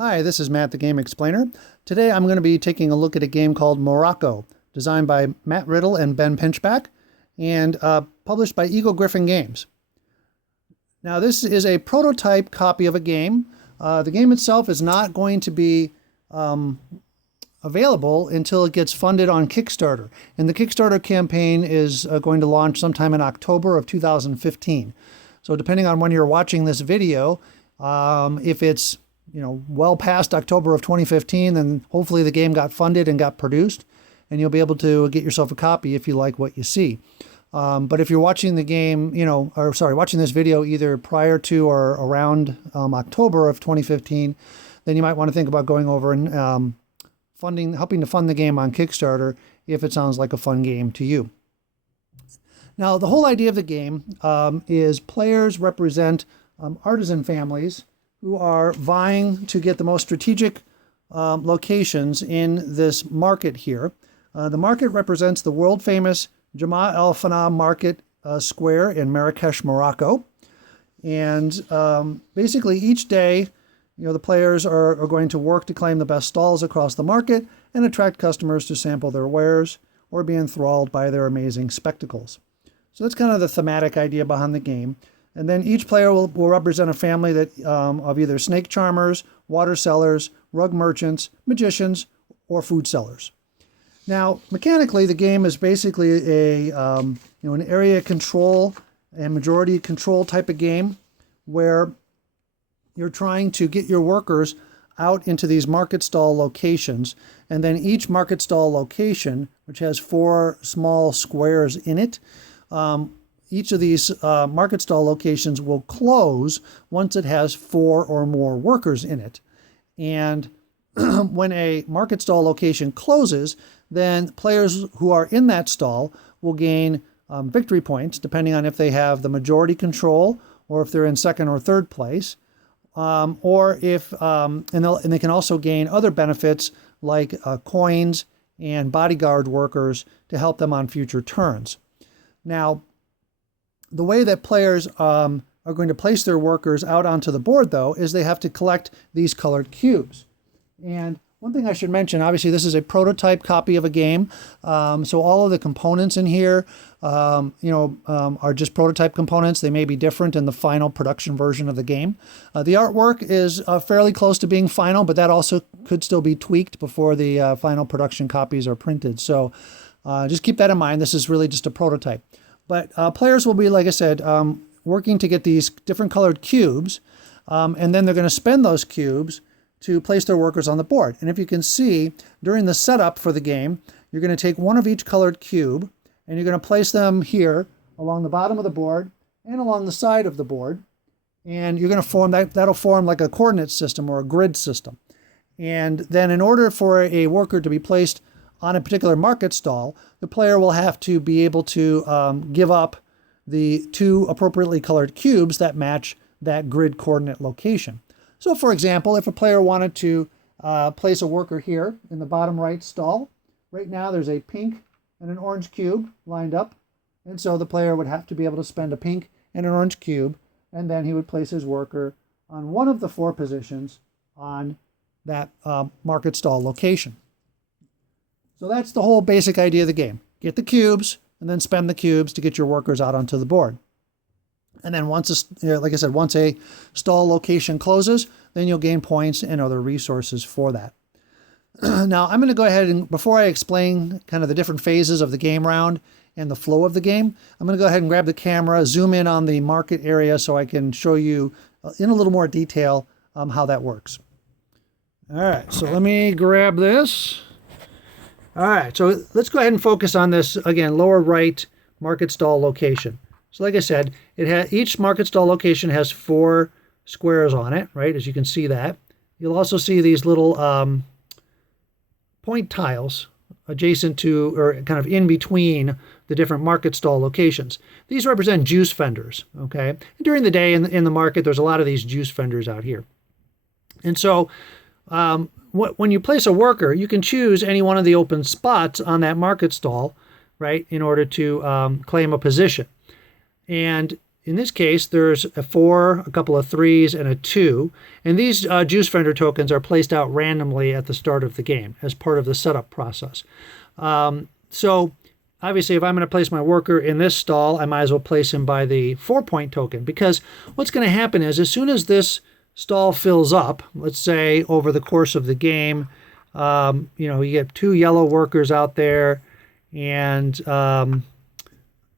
Hi, this is Matt the Game Explainer. Today I'm going to be taking a look at a game called Morocco, designed by Matt Riddle and Ben Pinchback, and published by Eagle Griffin Games. Now this is a prototype copy of a game. The game itself is not going to be available until it gets funded on Kickstarter. And the Kickstarter campaign is going to launch sometime in October of 2015. So depending on when you're watching this video, if it's well past October of 2015, then hopefully the game got funded and got produced, and you'll be able to get yourself a copy if you like what you see. But if you're watching the game, watching this video either prior to or around October of 2015, then you might want to think about going over and helping to fund the game on Kickstarter if it sounds like a fun game to you. Now, the whole idea of the game is players represent artisan families who are vying to get the most strategic locations in this market here. The market represents the world-famous Jama El Fana Market Square in Marrakesh, Morocco. And basically each day, the players are going to work to claim the best stalls across the market and attract customers to sample their wares or be enthralled by their amazing spectacles. So that's kind of the thematic idea behind the game. And then each player will represent a family of either snake charmers, water sellers, rug merchants, magicians, or food sellers. Now, mechanically, the game is basically an area control and majority control type of game where you're trying to get your workers out into these market stall locations. And then each market stall location, which has 4 small squares in it, each of these market stall locations will close once it has 4 or more workers in it. And when a market stall location closes, then players who are in that stall will gain victory points, depending on if they have the majority control or if they're in second or third place. And they can also gain other benefits like coins and bodyguard workers to help them on future turns. Now, the way that players are going to place their workers out onto the board, though, is they have to collect these colored cubes. And one thing I should mention, obviously this is a prototype copy of a game, so all of the components in here, are just prototype components. They may be different in the final production version of the game. The artwork is fairly close to being final, but that also could still be tweaked before the final production copies are printed. So just keep that in mind. This is really just a prototype. But players will be, like I said, working to get these different colored cubes, and then they're going to spend those cubes to place their workers on the board. And if you can see, during the setup for the game, you're going to take one of each colored cube, and you're going to place them here along the bottom of the board and along the side of the board. And you're going to form that'll form like a coordinate system or a grid system. And then in order for a worker to be placed on a particular market stall, the player will have to be able to give up the 2 appropriately colored cubes that match that grid coordinate location. So for example, if a player wanted to place a worker here in the bottom right stall, right now there's a pink and an orange cube lined up. And so the player would have to be able to spend a pink and an orange cube, and then he would place his worker on one of the 4 positions on that market stall location. So that's the whole basic idea of the game. Get the cubes and then spend the cubes to get your workers out onto the board. And then once a stall location closes, then you'll gain points and other resources for that. Now, I'm going to go ahead and, before I explain kind of the different phases of the game round and the flow of the game, I'm going to go ahead and grab the camera, zoom in on the market area so I can show you in a little more detail how that works. All right, so let me grab this. All right, so let's go ahead and focus on this, again, lower right market stall location. So like I said, each market stall location has 4 squares on it, right, as you can see that. You'll also see these little point tiles adjacent to, or kind of in between, the different market stall locations. These represent juice vendors, okay? And during the day in the market, there's a lot of these juice vendors out here. And so when you place a worker, you can choose any one of the open spots on that market stall, right, in order to claim a position. And in this case, there's a 4, a couple of 3s, and a 2. And these juice vendor tokens are placed out randomly at the start of the game as part of the setup process. So obviously, if I'm going to place my worker in this stall, I might as well place him by the 4-point token, because what's going to happen is as soon as this stall fills up, let's say over the course of the game, you get 2 yellow workers out there, and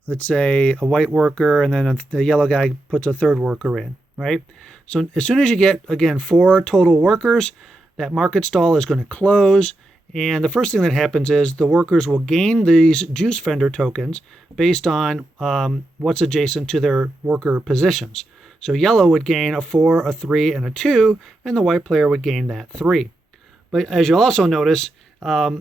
let's say a white worker, and then the yellow guy puts a 3rd worker in, right? So as soon as you get, again, 4 total workers, that market stall is going to close. And the first thing that happens is the workers will gain these juice vendor tokens based on what's adjacent to their worker positions. So yellow would gain a 4, a 3, and a 2, and the white player would gain that 3. But as you'll also notice,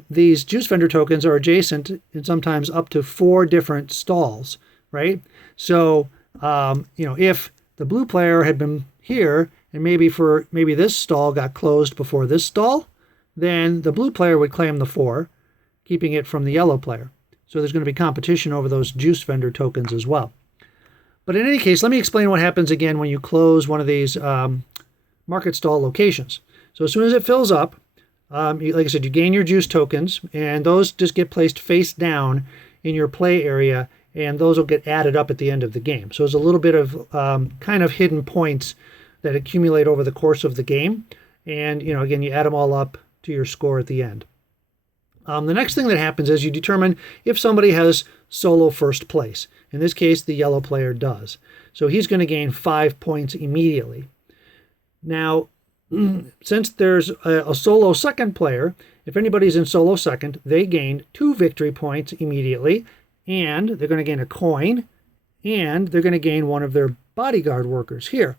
these juice vendor tokens are adjacent and sometimes up to 4 different stalls, right? So, if the blue player had been here and maybe this stall got closed before this stall, then the blue player would claim the 4, keeping it from the yellow player. So there's going to be competition over those juice vendor tokens as well. But in any case, let me explain what happens again when you close one of these market stall locations. So as soon as it fills up, like I said, you gain your juice tokens, and those just get placed face down in your play area, and those will get added up at the end of the game. So there's a little bit of kind of hidden points that accumulate over the course of the game. And, again, you add them all up to your score at the end. The next thing that happens is you determine if somebody has solo first place. In this case, the yellow player does. So he's going to gain 5 points immediately. Now, since there's a solo second player, if anybody's in solo second, they gain 2 victory points immediately, and they're going to gain a coin, and they're going to gain one of their bodyguard workers here.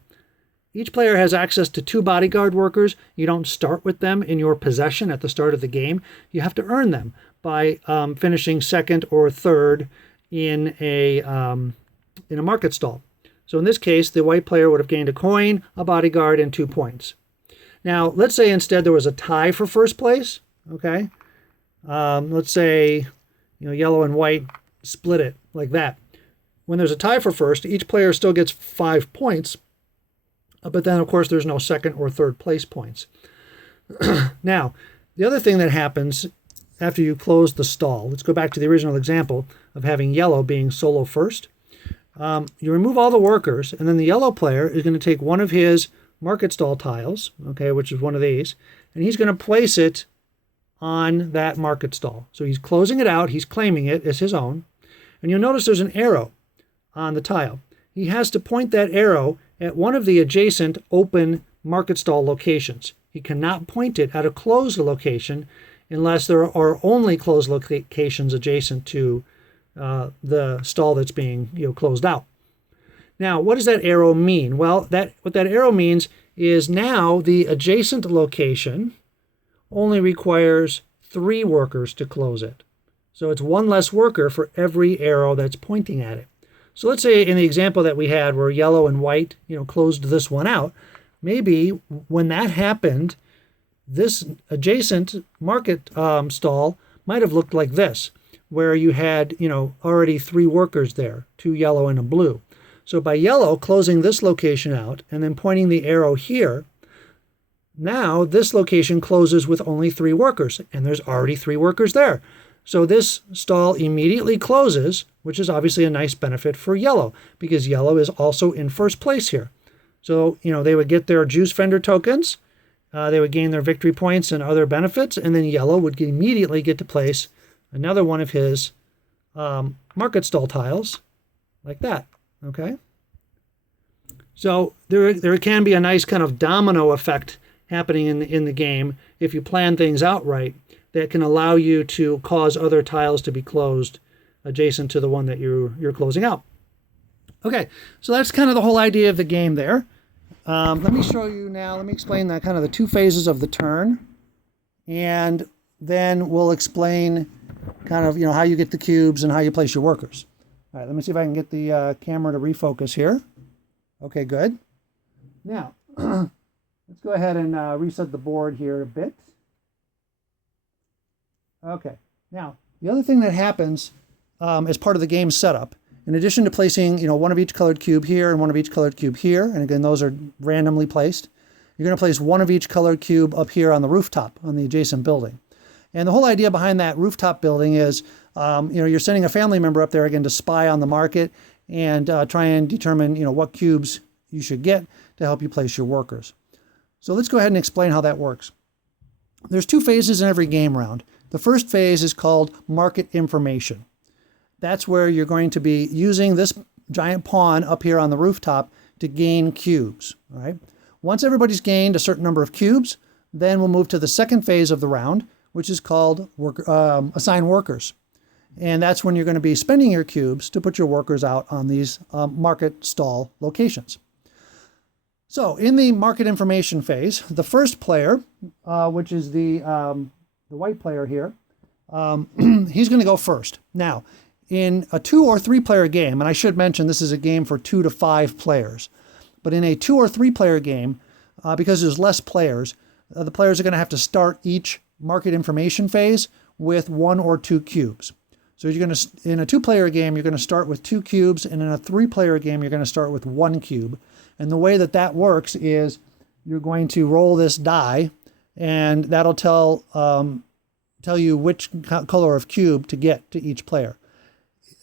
Each player has access to 2 bodyguard workers. You don't start with them in your possession at the start of the game. You have to earn them by finishing 2nd or 3rd in a market stall. So in this case, the white player would have gained a coin, a bodyguard, and 2 points. Now, let's say instead there was a tie for first place, okay? Let's say, yellow and white split it like that. When there's a tie for first, each player still gets 5 points, but then, of course, there's no 2nd or 3rd place points. Now, the other thing that happens after you close the stall, let's go back to the original example of having yellow being solo first. You remove all the workers, and then the yellow player is going to take one of his market stall tiles, okay, which is one of these, and he's going to place it on that market stall. So he's closing it out, he's claiming it as his own, and you'll notice there's an arrow on the tile. He has to point that arrow at one of the adjacent open market stall locations. He cannot point it at a closed location unless there are only closed locations adjacent to the stall that's being closed out. Now, what does that arrow mean? Well, what that arrow means is now the adjacent location only requires 3 workers to close it. So it's 1 less worker for every arrow that's pointing at it. So let's say in the example that we had where yellow and white, closed this one out, maybe when that happened, this adjacent market stall might have looked like this, where you had, already 3 workers there, 2 yellow and a blue. So by yellow closing this location out and then pointing the arrow here, now this location closes with only 3 workers, and there's already 3 workers there. So this stall immediately closes, which is obviously a nice benefit for yellow, because yellow is also in first place here. So, they would get their juice vendor tokens, they would gain their victory points and other benefits, and then yellow would immediately get to place another one of his market stall tiles, like that, okay? So there can be a nice kind of domino effect happening in the game if you plan things out right, that can allow you to cause other tiles to be closed adjacent to the one that you're closing out. Okay, so that's kind of the whole idea of the game there. Let me show you now, let me explain that kind of the 2 phases of the turn, and then we'll explain kind of, how you get the cubes and how you place your workers. All right, let me see if I can get the camera to refocus here. Okay, good. Now, let's go ahead and reset the board here a bit. Okay, now, the other thing that happens as part of the game setup in addition to placing, one of each colored cube here and one of each colored cube here, and again, those are randomly placed, you're going to place one of each colored cube up here on the rooftop on the adjacent building. And the whole idea behind that rooftop building is, you're sending a family member up there again to spy on the market and try and determine, what cubes you should get to help you place your workers. So let's go ahead and explain how that works. There's 2 phases in every game round. The first phase is called market information. That's where you're going to be using this giant pawn up here on the rooftop to gain cubes. All right. Once everybody's gained a certain number of cubes, then we'll move to the second phase of the round, which is called assign workers. And that's when you're going to be spending your cubes to put your workers out on these market stall locations. So in the market information phase, the first player, which is the white player here, he's going to go first. Now, in a 2 or 3 player game, and I should mention this is a game for 2 to 5 players, but in a 2 or 3 player game, because there's less players, the players are going to have to start each market information phase with 1 or 2 cubes. So you're going to, in a 2-player game, you're going to start with 2 cubes, and in a 3-player game, you're going to start with 1 cube. And the way that that works is you're going to roll this die, and that'll tell you which color of cube to get to each player.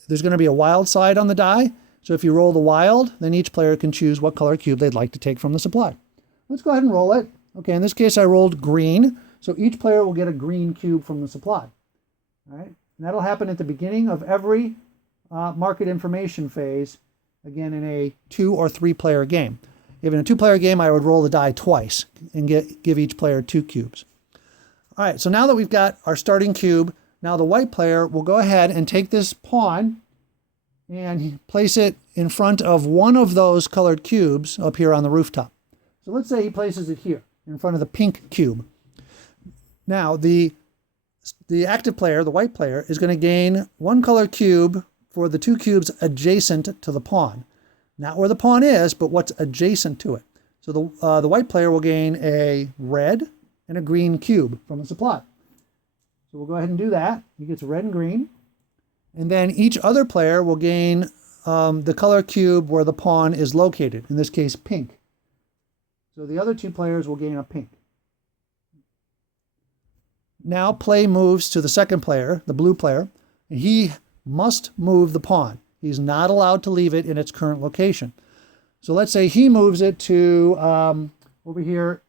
There's going to be a wild side on the die, so if you roll the wild, then each player can choose what color cube they'd like to take from the supply. Let's go ahead and roll it. Okay, in this case, I rolled green, so each player will get a green cube from the supply. All right, and that'll happen at the beginning of every market information phase, again, in a 2 or 3 player game. If in a 2-player game, I would roll the die twice and give each player 2 cubes. All right, so now that we've got our starting cube, now the white player will go ahead and take this pawn and place it in front of one of those colored cubes up here on the rooftop. So let's say he places it here in front of the pink cube. Now the active player, the white player, is going to gain 1 colored cube for the 2 cubes adjacent to the pawn. Not where the pawn is, but what's adjacent to it. So the white player will gain a red and a green cube from the supply. So we'll go ahead and do that. He gets red and green. And then each other player will gain the color cube where the pawn is located, in this case pink. So the other 2 players will gain a pink. Now play moves to the second player, the blue player. He must move the pawn. He's not allowed to leave it in its current location. So let's say he moves it to over here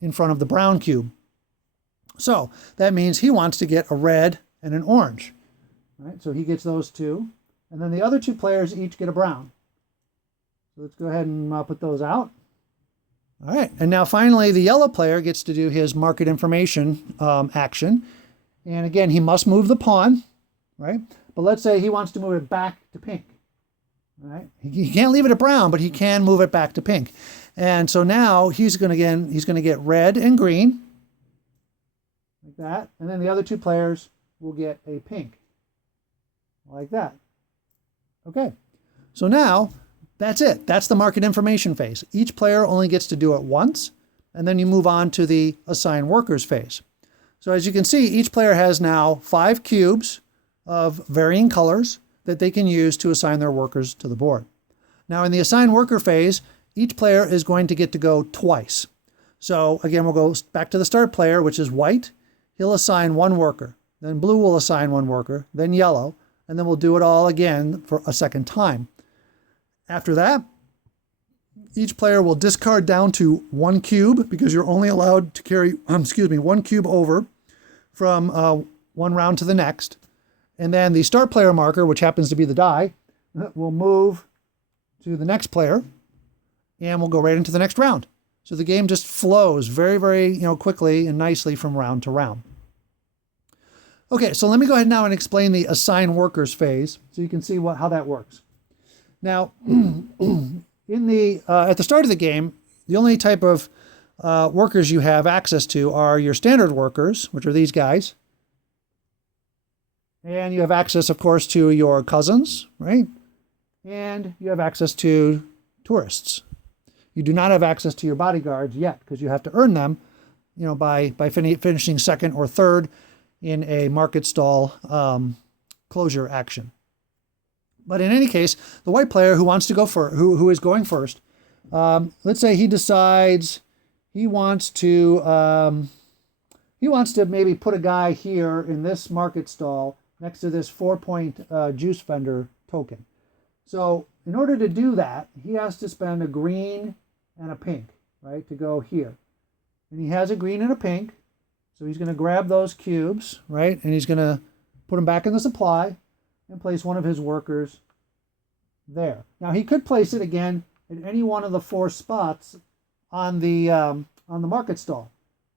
in front of the brown cube. So that means he wants to get a red and an orange. All right, so he gets those 2. And then the other 2 players each get a brown. So let's go ahead and put those out. All right, and now finally the yellow player gets to do his market information action. And again, he must move the pawn, right? But let's say he wants to move it back to pink. All right, he can't leave it at brown, but he can move it back to pink. And so now he's going to get red and green, like that. And then the other 2 players will get a pink, like that. Okay, so now that's it. That's the market information phase. Each player only gets to do it once, and then you move on to the assign workers phase. So as you can see, each player has now 5 cubes of varying colors that they can use to assign their workers to the board. Now in the assign worker phase, each player is going to get to go twice. So again, we'll go back to the start player, which is white. He'll assign 1 worker. Then blue will assign 1 worker, then yellow, and then we'll do it all again for a second time. After that, each player will discard down to 1 cube because you're only allowed to carry, 1 cube over from one round to the next. And then the start player marker, which happens to be the die, will move to the next player and we'll go right into the next round. So the game just flows very, very quickly and nicely from round to round. Okay, so let me go ahead now and explain the assign workers phase so you can see how that works. Now, at the start of the game, the only type of workers you have access to are your standard workers, which are these guys. And you have access, of course, to your cousins, right? And you have access to tourists. You do not have access to your bodyguards yet because you have to earn them, by finishing second or third in a market stall closure action. But in any case, the white player who wants to go first, who is going first, let's say he decides he wants to maybe put a guy here in this market stall next to this 4-point juice vendor token. So in order to do that, he has to spend a green and a pink, right, to go here. And he has a green and a pink, so he's going to grab those cubes, right, and he's going to put them back in the supply and place one of his workers there. Now he could place it again at any one of the 4 spots on the market stall,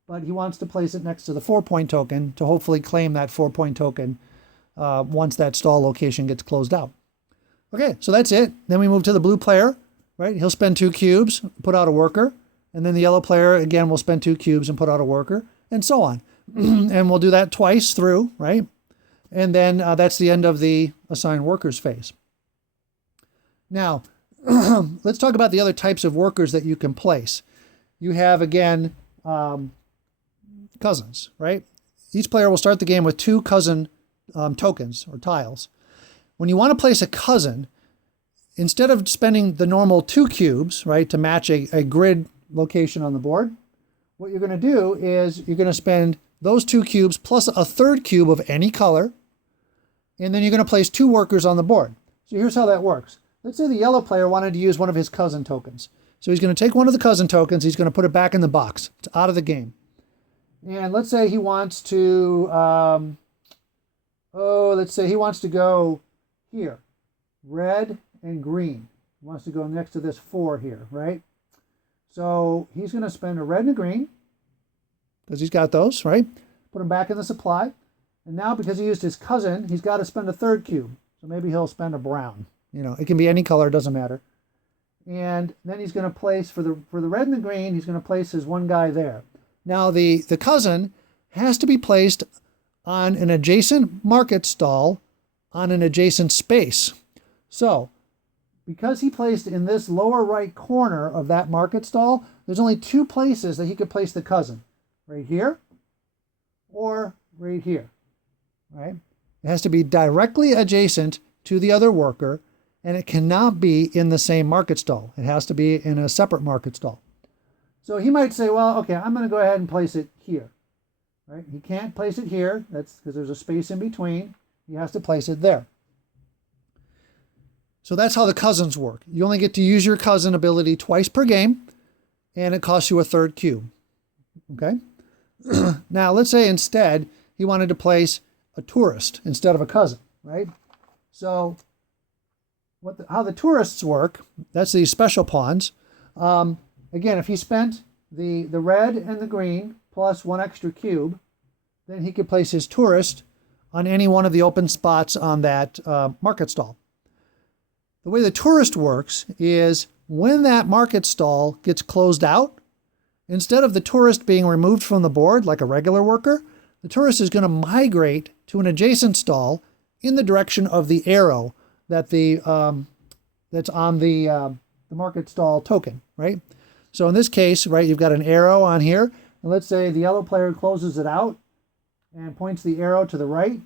but he wants to place it next to the 4-point token to hopefully claim that 4-point token once that stall location gets closed out. Okay, so that's it. Then we move to the blue player, right? He'll spend 2 cubes, put out a worker, and then the yellow player again will spend 2 cubes and put out a worker, and so on. And we'll do that twice through, right? And then that's the end of the assign workers phase. Now, let's talk about the other types of workers that you can place. You have, again, cousins, right? Each player will start the game with 2 cousin tokens or tiles. When you want to place a cousin, instead of spending the normal 2 cubes, right, to match a grid location on the board, what you're going to do is you're going to spend those 2 cubes plus a 3rd cube of any color, and then you're going to place 2 workers on the board. So here's how that works. Let's say the yellow player wanted to use one of his cousin tokens. So he's going to take one of the cousin tokens, he's going to put it back in the box. It's out of the game. And let's say he wants to, let's say he wants to go here, red and green. He wants to go next to this 4 here, right? So he's going to spend a red and a green, because he's got those, right? Put them back in the supply. And now because he used his cousin, he's got to spend a 3rd cube. So maybe he'll spend a brown. You know, it can be any color, doesn't matter. And then he's going to place, for the red and the green, he's going to place his one guy there. Now the cousin has to be placed on an adjacent market stall on an adjacent space. So because he placed in this lower right corner of that market stall, there's only 2 places that he could place the cousin. Right here or right here, right? It has to be directly adjacent to the other worker, and it cannot be in the same market stall. It has to be in a separate market stall. So he might say, well, okay, I'm going to go ahead and place it here, right? He can't place it here. That's because there's a space in between. He has to place it there. So that's how the cousins work. You only get to use your cousin ability twice per game, and it costs you a 3rd cube, okay? Now, let's say instead he wanted to place a tourist instead of a cousin, right? So how the tourists work, that's these special pawns. Again, if he spent the red and the green plus 1 extra cube, then he could place his tourist on any one of the open spots on that market stall. The way the tourist works is when that market stall gets closed out, instead of the tourist being removed from the board like a regular worker, the tourist is going to migrate to an adjacent stall in the direction of the arrow that that's on the market stall token, right? So in this case, right, you've got an arrow on here, and let's say the yellow player closes it out and points the arrow to the right.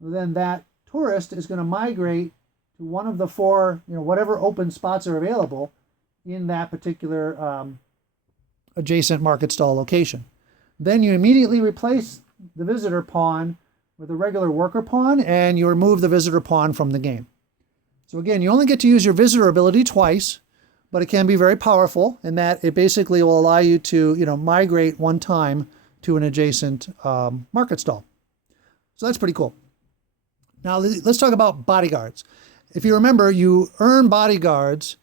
Then that tourist is going to migrate to one of the 4, whatever open spots are available in that particular adjacent market stall location. Then you immediately replace the visitor pawn with a regular worker pawn, and you remove the visitor pawn from the game. So again, you only get to use your visitor ability twice, but it can be very powerful in that it basically will allow you to, migrate one time to an adjacent market stall. So that's pretty cool. Now let's talk about bodyguards. If you remember, you earn bodyguards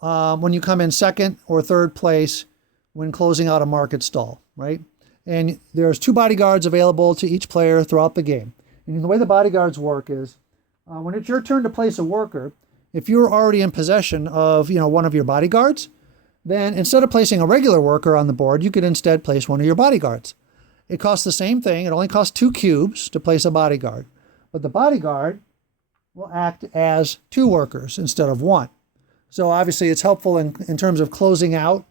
when you come in 2nd or 3rd place when closing out a market stall, right? And there's 2 bodyguards available to each player throughout the game. And the way the bodyguards work is when it's your turn to place a worker, if you're already in possession of, one of your bodyguards, then instead of placing a regular worker on the board, you could instead place one of your bodyguards. It costs the same thing. It only costs 2 cubes to place a bodyguard. But the bodyguard will act as 2 workers instead of 1. So obviously it's helpful in terms of closing out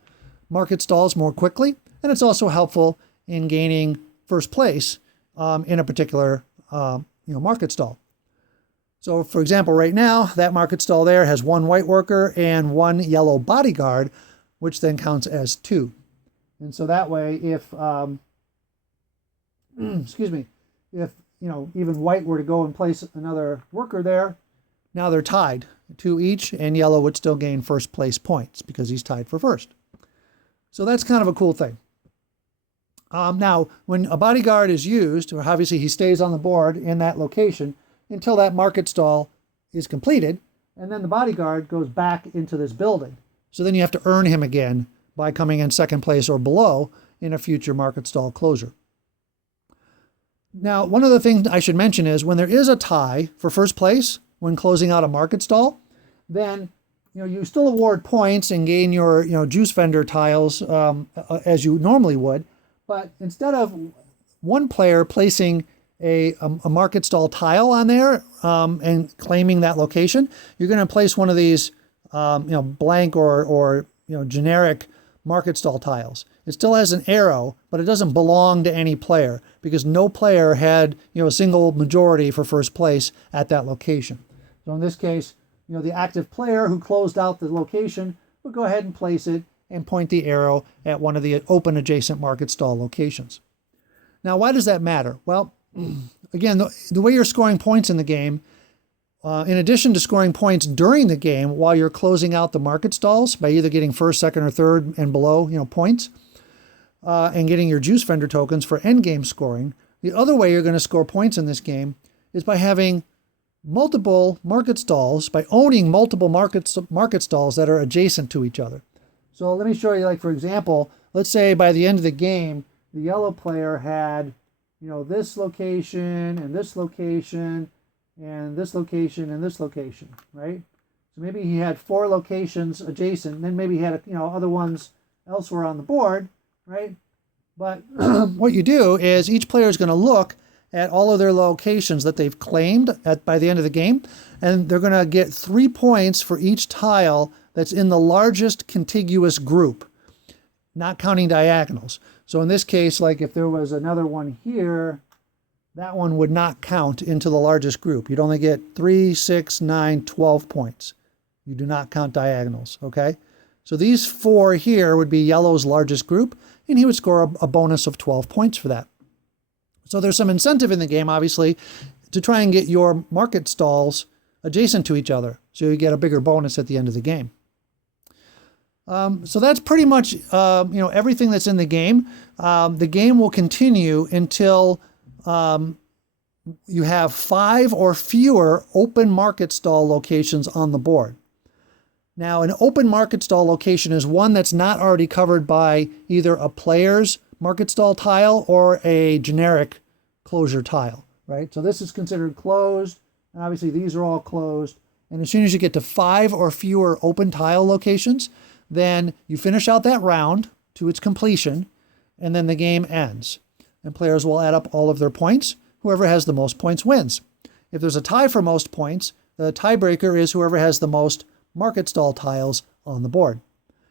market stalls more quickly, and it's also helpful in gaining first place in a particular market stall. So for example, right now, that market stall there has one white worker and one yellow bodyguard, which then counts as 2. And so that way, if, excuse me, if, even white were to go and place another worker there, now they're tied, 2 each, and yellow would still gain first place points because he's tied for first. So that's kind of a cool thing. Now, when a bodyguard is used, or obviously he stays on the board in that location until that market stall is completed, and then the bodyguard goes back into this building. So then you have to earn him again by coming in second place or below in a future market stall closure. Now, one of the things I should mention is when there is a tie for first place when closing out a market stall, then you still award points and gain your juice vendor tiles as you normally would. But instead of one player placing a market stall tile on there and claiming that location, you're going to place one of these blank or generic market stall tiles. It still has an arrow, but it doesn't belong to any player because no player had a single majority for first place at that location. So in this case, the active player who closed out the location would go ahead and place it and point the arrow at one of the open adjacent market stall locations. Now, why does that matter? Well, again, the way you're scoring points in the game, in addition to scoring points during the game while you're closing out the market stalls by either getting first, second, or third and below points, and getting your juice vendor tokens for end game scoring, the other way you're going to score points in this game is by having multiple market stalls, by owning multiple market stalls that are adjacent to each other. So let me show you, for example, let's say by the end of the game, the yellow player had, this location and this location and this location and this location, right? So maybe he had 4 locations adjacent, and then maybe he had, other ones elsewhere on the board, right? But what you do is each player is going to look at all of their locations that they've claimed by the end of the game, and they're going to get 3 points for each tile that's in the largest contiguous group, not counting diagonals. So in this case, if there was another one here, that one would not count into the largest group. You'd only get 3, 6, 9, 12 points. You do not count diagonals, okay? So these 4 here would be yellow's largest group, and he would score a bonus of 12 points for that. So there's some incentive in the game, obviously, to try and get your market stalls adjacent to each other, so you get a bigger bonus at the end of the game. So that's pretty much everything that's in the game. The game will continue until you have 5 or fewer open market stall locations on the board. Now, an open market stall location is one that's not already covered by either a player's market stall tile or a generic closure tile, right? So this is considered closed, and obviously these are all closed. And as soon as you get to 5 or fewer open tile locations, then you finish out that round to its completion, and then the game ends. And players will add up all of their points. Whoever has the most points wins. If there's a tie for most points, the tiebreaker is whoever has the most market stall tiles on the board.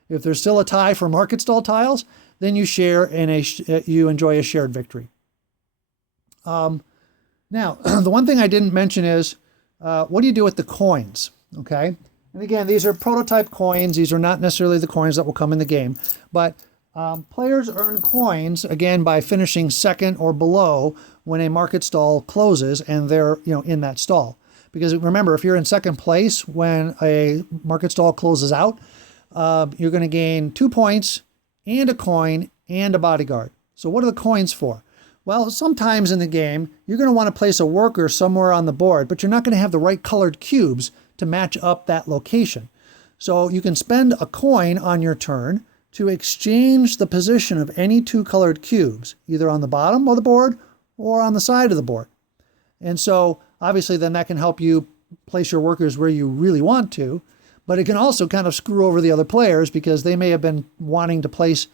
If there's still a tie for market stall tiles, then you share in you enjoy a shared victory. Now, the one thing I didn't mention is what do you do with the coins? Okay, and again, these are prototype coins. These are not necessarily the coins that will come in the game, but players earn coins again by finishing second or below when a market stall closes and they're in that stall. Because remember, if you're in second place when a market stall closes out, you're going to gain 2 points and a coin and a bodyguard. So what are the coins for? Well, sometimes in the game, you're going to want to place a worker somewhere on the board, but you're not going to have the right colored cubes to match up that location. So you can spend a coin on your turn to exchange the position of any 2 colored cubes, either on the bottom of the board or on the side of the board. And so obviously then that can help you place your workers where you really want to, but it can also kind of screw over the other players because they may have been wanting to place,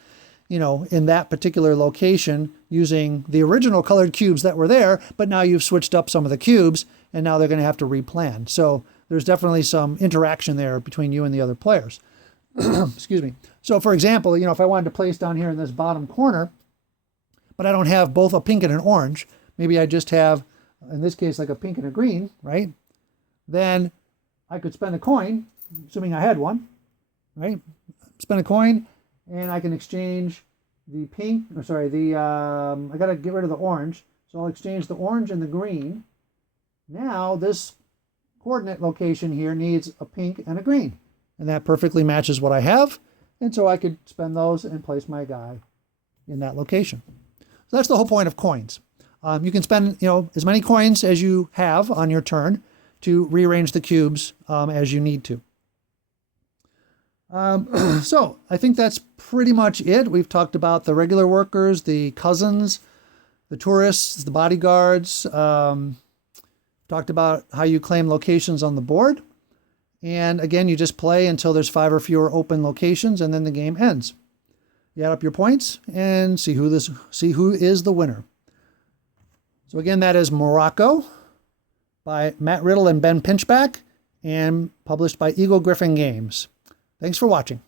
in that particular location using the original colored cubes that were there, but now you've switched up some of the cubes and now they're going to have to replan. So there's definitely some interaction there between you and the other players. Excuse me. So for example, if I wanted to place down here in this bottom corner, but I don't have both a pink and an orange, maybe I just have, in this case, like a pink and a green, right? then I could spend a coin, assuming I had one, right? Spend a coin, and I can exchange the pink, or sorry, I got to get rid of the orange. So I'll exchange the orange and the green. Now this coordinate location here needs a pink and a green. And that perfectly matches what I have. And so I could spend those and place my guy in that location. So that's the whole point of coins. You can spend, as many coins as you have on your turn to rearrange the cubes as you need to. So I think that's pretty much it. We've talked about the regular workers, the cousins, the tourists, the bodyguards. Talked about how you claim locations on the board. And again, you just play until there's 5 or fewer open locations, and then the game ends. You add up your points and see who is the winner. So again, that is Morocco by Matt Riddle and Ben Pinchback, and published by Eagle Griffin Games. Thanks for watching.